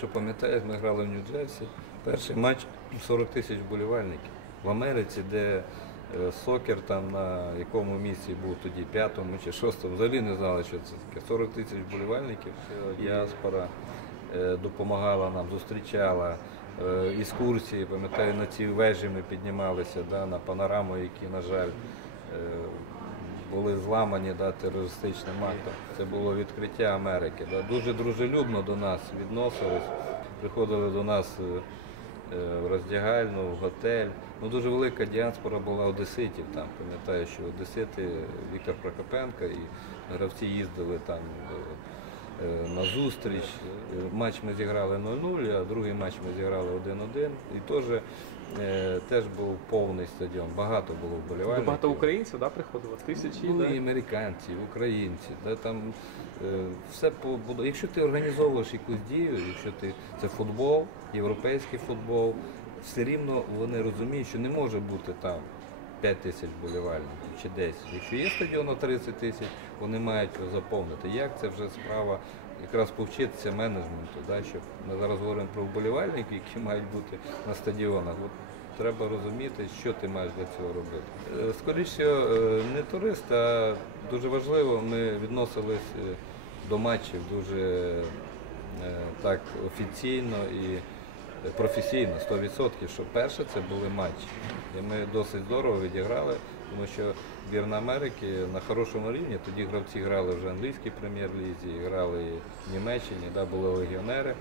Що пам'ятаєш, ми грали в Нью-Джерсі. Перший матч 40 тисяч вболівальників. В Америці, де е, сокер там на якому місці був тоді, п'ятому чи шостому, взагалі не знали, що це таке. 40 тисяч вболівальників. Діаспора е, допомагала нам, зустрічала. е, Екскурсії, пам'ятаю, на ці вежі ми піднімалися да, на панораму, які, на жаль, е, були зламані да, терористичним актом. Це було відкриття Америки. Да. Дуже дружелюбно до нас відносились. Приходили до нас е, е, в роздягальну, в готель. Ну, дуже велика діаспора була одеситів. Там пам'ятаю, що одесити Віктор Прокопенко і гравці їздили там. е, На зустріч. Матч ми зіграли 0-0, а другий матч ми зіграли 1-1. І теж, е, теж був повний стадіон. Багато було вболівальників. Багато українців да, приходило? Тисячі, Були да? і американці, і українці. Да, там, е, все побудо- Якщо ти організовуєш якусь дію, якщо ти це футбол, європейський футбол, все рівно вони розуміють, що не може бути там 5 тисяч болівальників чи 10. Якщо є стадіон на 30 тисяч, вони мають його заповнити. Як це вже справа якраз повчитися менеджменту, да, щоб ми зараз говоримо про вболівальників, які мають бути на стадіонах. От Треба розуміти, що ти маєш для цього робити. Е, Скоріше, е, не турист, а дуже важливо, ми відносились е, до матчів дуже так офіційно і професійно, 100%, що перше це були матчі. І ми досить здорово відіграли, тому що збірна Америки на хорошому рівні, тоді гравці грали вже в англійській прем'єр-лізі, грали в Німеччині, да, були легіонери.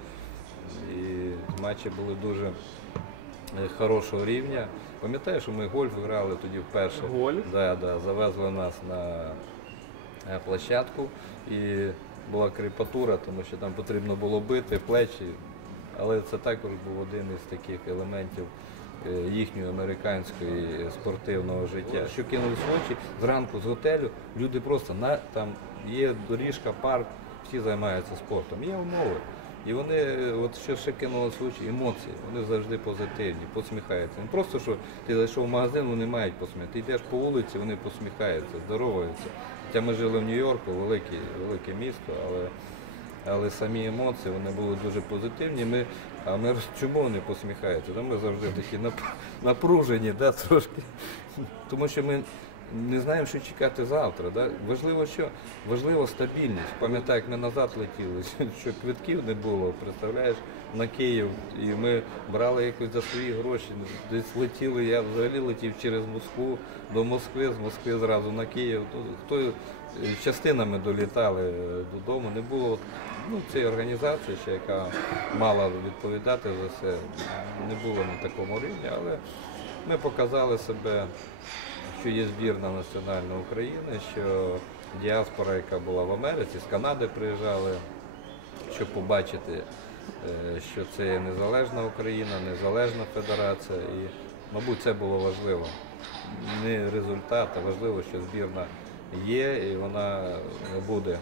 І матчі були дуже е, хорошого рівня. Пам'ятаю, що ми гольф грали тоді вперше. Гольф? Да, да, завезли нас на е, площадку і була кріпатура, тому що там потрібно було бити плечі. Але це також був один із таких елементів е, їхнього американського спортивного життя. Що кинулись в зранку з готелю, люди просто на там є доріжка, парк, всі займаються спортом. Є умови. І вони, от що ще кинулось в емоції, вони завжди позитивні, посміхаються. Не просто, що ти зайшов в магазин, вони мають посміхати. Ти йдеш по вулиці, вони посміхаються, здороваються. Хоча ми жили в Нью-Йорку, велике, велике місто, але, але самі емоції вони були дуже позитивні. Ми, а ми чому вони посміхаються? Та ми завжди такі нап- напружені, да, трошки. Тому що ми не знаємо, що чекати завтра. Да? Важливо, що важливо стабільність. Пам'ятаю, як ми назад летіли, що квитків не було, представляєш, на Київ. І ми брали якось за свої гроші. Десь летіли, я взагалі летів через Москву до Москви, з Москви зразу на Київ. Хто е, частинами долітали е, додому, не було ну, цієї організації, ще, яка мала відповідати за все, не було на такому рівні, але ми показали себе що є збірна національна України, що діаспора, яка була в Америці, з Канади приїжджали, щоб побачити, е, що це є незалежна Україна, незалежна федерація. І, мабуть, це було важливо. Не результат, а важливо, що збірна є і вона буде